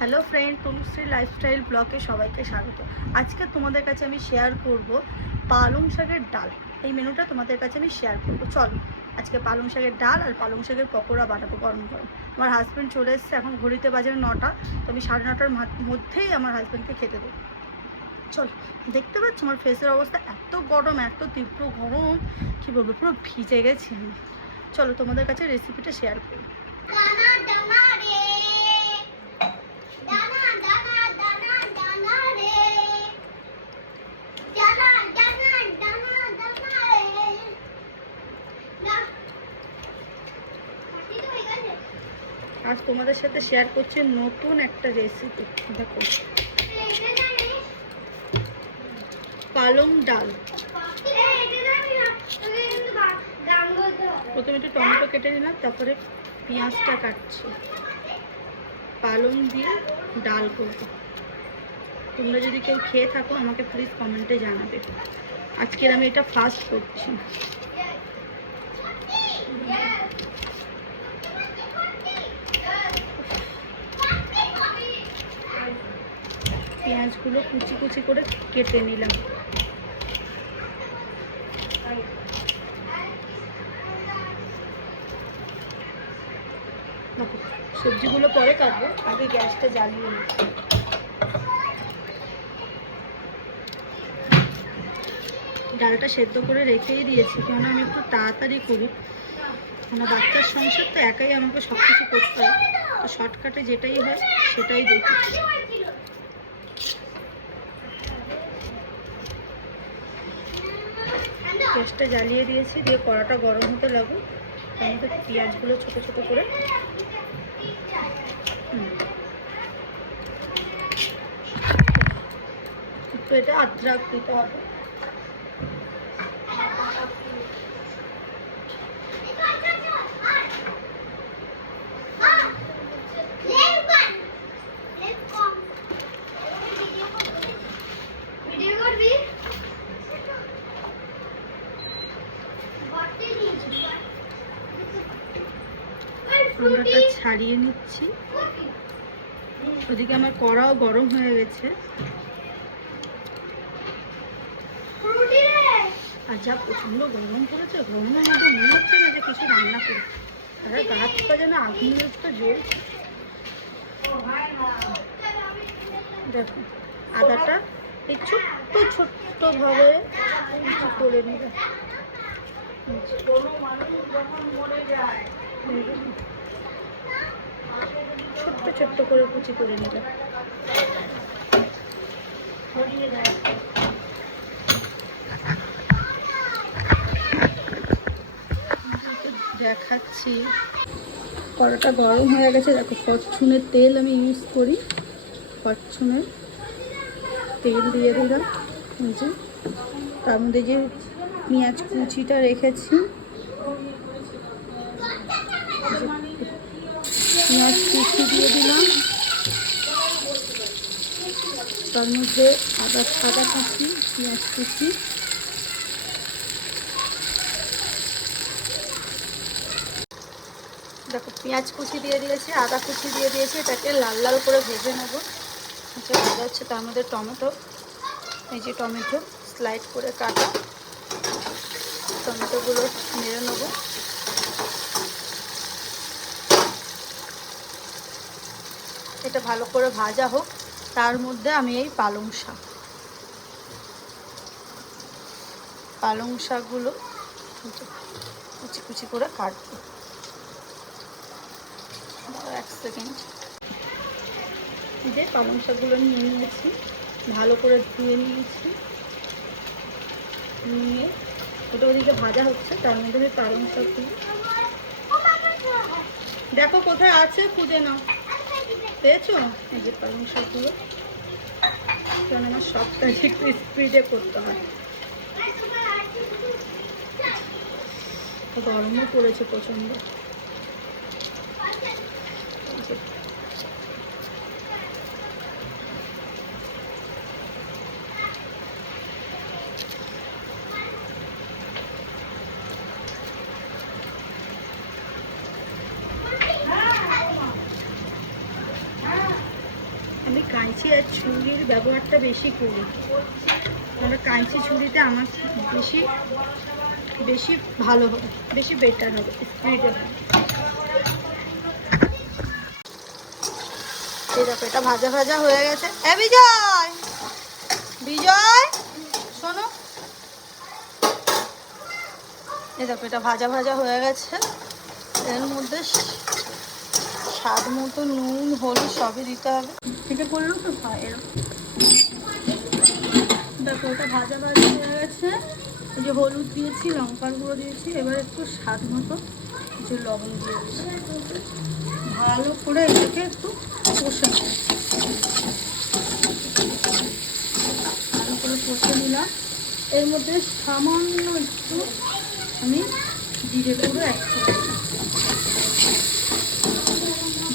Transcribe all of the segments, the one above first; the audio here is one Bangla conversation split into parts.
হ্যালো ফ্রেন্ড, তুলসী লাইফস্টাইল ব্লগে সবাইকে স্বাগত। আজকে তোমাদের কাছে আমি শেয়ার করব পালং শাকের ডাল। এই মেনুটা তোমাদের কাছে আমি শেয়ার করব। চলো আজকে পালং শাকের ডাল আর পালং শাকের পকোড়া বানাবো গরম গরম। আমার হাজব্যান্ড চলে এসছে, এখন ঘড়িতে বাজে 9টা, তো আমি 9:30টার মধ্যেই আমার হাজব্যান্ডকে খেতে দেবো। চলো, দেখতে পাচ্ছ আমার ফেসের অবস্থা এত গরম, এত তীব্র গরম, কী বলবো, পুরো ভিজে গেছি আমি। চলো তোমাদের কাছে রেসিপিটা শেয়ার করি। আজ তোমাদের সাথে শেয়ার করছি নতুন একটা রেসিপি। দেখো, পালং ডাল। প্রথমে একটু টমেটো কেটে নিলাম, তারপরে পেঁয়াজটা কাটছি। পালং দিয়ে ডাল করবো। তোমরা যদি কেউ খেয়ে থাকো আমাকে প্লিজ কমেন্টে জানাবে। আজকের আমি এটা ফার্স্ট করছি। পেঁয়াজগুলো কুচি কুচি করে কেটে নিলাম। সবজিগুলো পরে কাটবো, আগে গ্যাসটা জ্বালিয়ে নিই। ডালটা সেদ্ধ করে রেখেই দিয়েছি, কেননা আমি একটু তাড়াতাড়ি করি। মানে বাচ্চার সংসার তো একাই আমাকে সব কিছু করতে হয়, তো শর্টকাটে যেটাই হয় সেটাই দেখি। গ্যাসটা জ্বালিয়ে দিয়েছি, দিয়ে কড়াটা গরম হতে লাগবে। তার মধ্যে পেঁয়াজগুলো ছোটো ছোটো করে একটু এটা আদ্রাক দিতে হবে। আমরা ছাড়িয়ে নিচ্ছি। ওদিকে আমার কড়াও গরম হয়ে গেছে। আর যা প্রচন্ড গরম পড়েছে, গরমের মধ্যে মনে হচ্ছে না যে কিছু রান্না করি। আর গাছ পা যেন আগুনের তো জ্বলছে। দেখো, আদাটা এই ছোট্ট ছোট্ট ভাবে করে নেবে। ছোট্ট ছোট্ট করে কুচি করে নেবে। দেখাচ্ছি, কড়াটা গরম হয়ে গেছে। দেখো, ফরচুনের তেল আমি ইউজ করি। ফরচুনের তেল দিয়ে দিলাম। তার মধ্যে যে পেঁয়াজ কুচিটা রেখেছি, পেঁয়াজ কুচি দিয়ে দিলাম। তার মধ্যে আদা কুচি, পেঁয়াজ কুচি, দেখো পেঁয়াজ কুচি দিয়ে দিয়েছি, আদা কুচি দিয়ে দিয়েছি। এটাকে লাল লাল করে ভেজে নেব। ভাজা হচ্ছে, তার মধ্যে টমেটো, এই যে টমেটো স্লাইড করে কাটা, টমেটোগুলো নেড়ে নেব। এটা ভালো করে ভাজা হোক, তার মধ্যে আমি এই পালং শাকগুলো কুচি কুচি করে কাটবো। 1 সেকেন্ড। যে পালং শাকগুলো নিয়ে নিয়েছি, ভালো করে ধুয়ে নিয়েছি। নিয়ে ওটা ওদিকে ভাজা হচ্ছে, তার মধ্যে আমি পালং শাকগুলো, দেখো কোথায় আছে খুঁজে নাও, পেয়েছো? এই যে পালং শাকগুলো, কারণ আমার সবটা একটু স্পিডে করতে হয়। গরমও পড়েছে প্রচণ্ড। আমি কাঁচি আর ছুরির ব্যবহারটা বেশি করি, মানে কাঁচি ছুরিতে আমার বেশি বেশি ভালো হবে, বেশি বেটার হবে, স্পিড হবে। এই দেখো এটা ভাজা ভাজা হয়ে গেছে। এ বিজয়, বিজয় শোনো, এই দেখো এটা ভাজা ভাজা হয়ে গেছে। এর মধ্যে স্বাদ মতো নুন হলুদ সবই দিতে হবে। থেকে করলেও তো হয় এরকম। দেখো এটা ভাজা ভাজা হয়ে গেছে। এই যে হলুদ দিয়েছি, লঙ্কার গুঁড়ো দিয়েছি, এবার একটু স্বাদ মতো যে লবণ দিয়েছি। ভালো করে এটাকে একটু কষে নেব, ভালো করে কষে নিলাম। এর মধ্যে সামান্য একটু আমি জিরে গুঁড়ো অ্যাড করে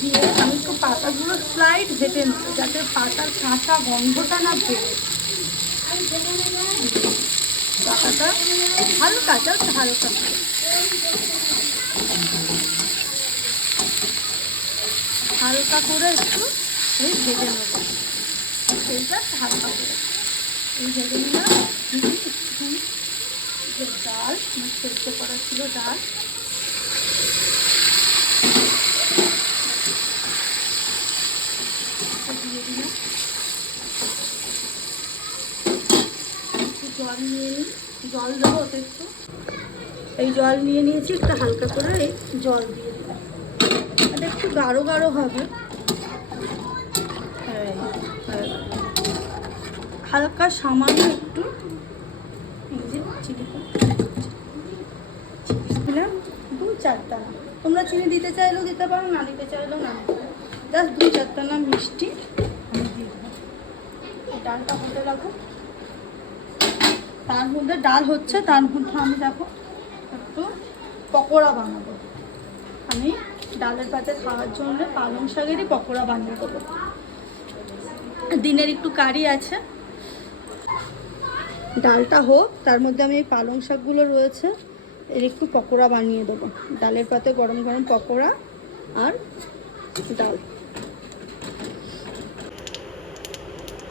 দিয়ে আমি একটু পাতাগুলো স্লাইড ভেজে নেব, যাতে পাতার কাঁচা গন্ধটা না বেরোয়। পাতাটা হালকা, জাস্ট হালকা হালকা করে একটু ওই ভেজে নেব, সেইটা হালকা করে এই ভেজে নিলাম। যে ডাল সেদ্ধ করা ছিল, ডাল দিয়ে দিলাম। একটু জল নিয়ে নিই, জল দেবো ওতে একটু। এই জল নিয়ে নিয়েছি, একটু হালকা করে এই জল দিয়ে দিলাম। এটা একটু গাঢ় গাঢ় হবে, হালকা সামান্য একটু এই যে চিনি দিলাম, 2-4 দানা। তোমরা চিনি দিতে চাইলেও দিতে পারো, না দিতে চাইলেও না দিতে পারো। জাস্ট 2-4 দানা মিষ্টি আমি দিয়ে দেবো। ডালটা হতে লাগো, তার মধ্যে ডাল হচ্ছে, তার মধ্যে আমি দেখো একটু পকোড়া বানাবো। আমি ডালের পাতে খাওয়ার জন্য পালং শাকেরই পকোড়া বানিয়ে দেবো। দিনের একটু কারি আছে, ডালটা হোক, তার মধ্যে আমি এই পালং শাকগুলো রয়েছে এর একটু পকোড়া বানিয়ে দেবো। ডালের পাতে গরম গরম পকোড়া আর ডাল।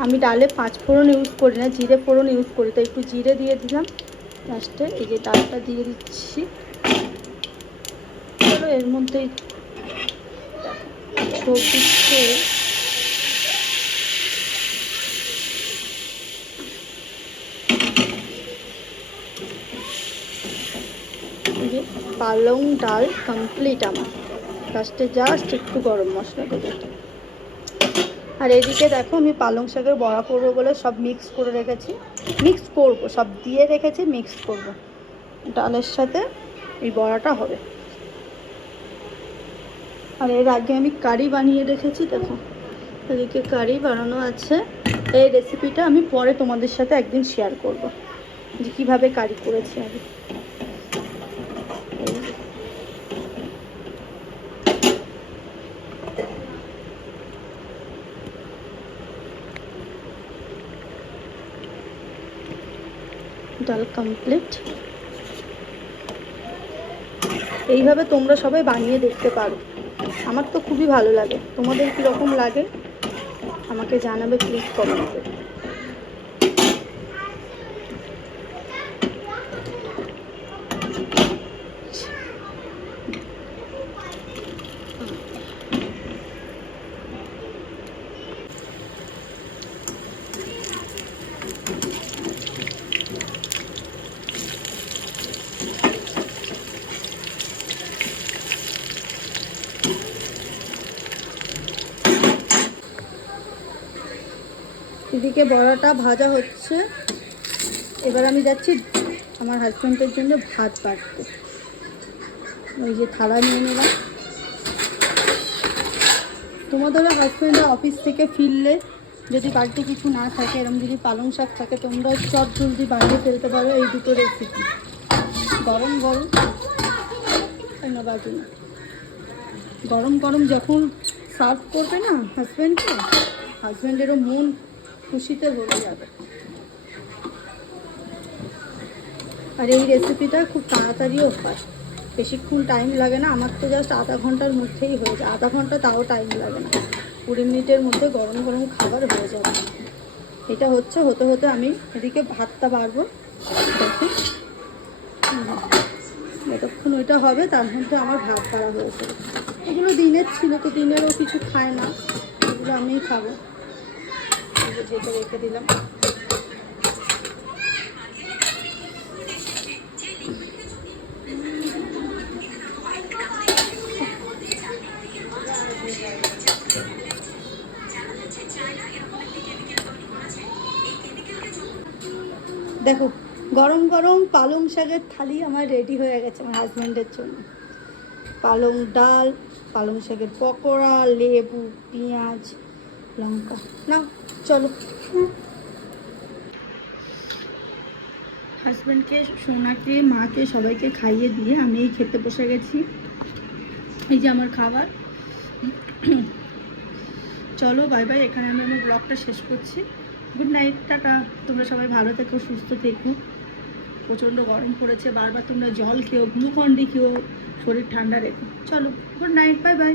আমি ডালে 5 ফোড়ন ইউজ করি না, জিরে ফোড়ন ইউজ করি, তাই একটু জিরে দিয়ে দিলাম লাস্টে। এই যে ডালটা দিয়ে দিচ্ছি। চলো এর মধ্যেই দিচ্ছে পালং ডাল কমপ্লিট আমার। লাস্টে জাস্ট একটু গরম মশলা দেবো। আর এদিকে দেখো আমি পালং শাকের বড়া করবো বলে সব মিক্স করে রেখেছি, মিক্স করবো, সব দিয়ে রেখেছি, মিক্স করব। ডালের সাথে এই বড়াটা হবে। আর এর আগে আমি কারি বানিয়ে রেখেছি, দেখো এদিকে কারি বানানো আছে। এই রেসিপিটা আমি পরে তোমাদের সাথে একদিন শেয়ার করব যে কীভাবে কারি করেছি আমি। ডাল কমপ্লিট। এইভাবে তোমরা সবাই বানিয়ে দেখতে পারো, আমার তো খুবই ভালো লাগে। তোমাদের কীরকম লাগে আমাকে জানাবে প্লিজ কমেন্টে। এদিকে বড়াটা ভাজা হচ্ছে, এবার আমি যাচ্ছি আমার হাজব্যান্ডের জন্য ভাত বাড়তে। ওই যে থালা নিয়ে নিলাম। তোমাদেরও হাজব্যান্ডরা অফিস থেকে ফিরলে যদি বাড়িতে কিছু না থাকে, এরকম যদি পালং শাক থাকে, তোমরা চট জলদি বানিয়ে ফেলতে পারো এই দুটো রেসিপি। গরম গরম না বাজু না, গরম গরম যখন সার্ভ করবে না হাজব্যান্ডকে, হাজব্যান্ডেরও মন খুশিতে ভরে যাবে। আর এই রেসিপিটা খুব তাড়াতাড়িও হয়, বেশিক্ষণ টাইম লাগে না। আমার তো জাস্ট আধা ঘন্টার মধ্যেই হয়ে যায়, আধা ঘন্টা তাও টাইম লাগে না। 20 মিনিটের মধ্যে গরম গরম খাবার হয়ে যাবে। এটা হচ্ছে হতে হতে আমি এদিকে ভাতটা বাড়বো। দেখুন যতক্ষণ ওইটা হবে তার মধ্যে আমার ভাত বাড়া হয়ে যাবে। এগুলো দিনের ছিল, তো দিনেরও কিছু খায় না, এগুলো আমিই খাবো। যেটা রেখে দিলাম। দেখো গরম গরম পালং শাকের থালি আমার রেডি হয়ে গেছে আমার হাজব্যান্ডের জন্য। পালং ডাল, পালং শাকের পকোড়া, লেবু, পেঁয়াজ, লঙ্কা। না চলো। হাজব্যান্ডকে, সোনাকে, মাকে সবাইকে খাইয়ে দিয়ে আমি এই খেতে বসে গেছি। এই যে আমার খাবার। চলো বাই বাই, এখানে আমি আমার ব্লগটা শেষ করছি। Good night, tata. তোমরা সবাই ভালো থেকো, সুস্থ থেকো। প্রচণ্ড গরম পড়েছে, বারবার তোমরা জল খেও, গ্লুকন ডি খেও, শরীর ঠান্ডা রেখো। চলো, গুড নাইট, বাই বাই।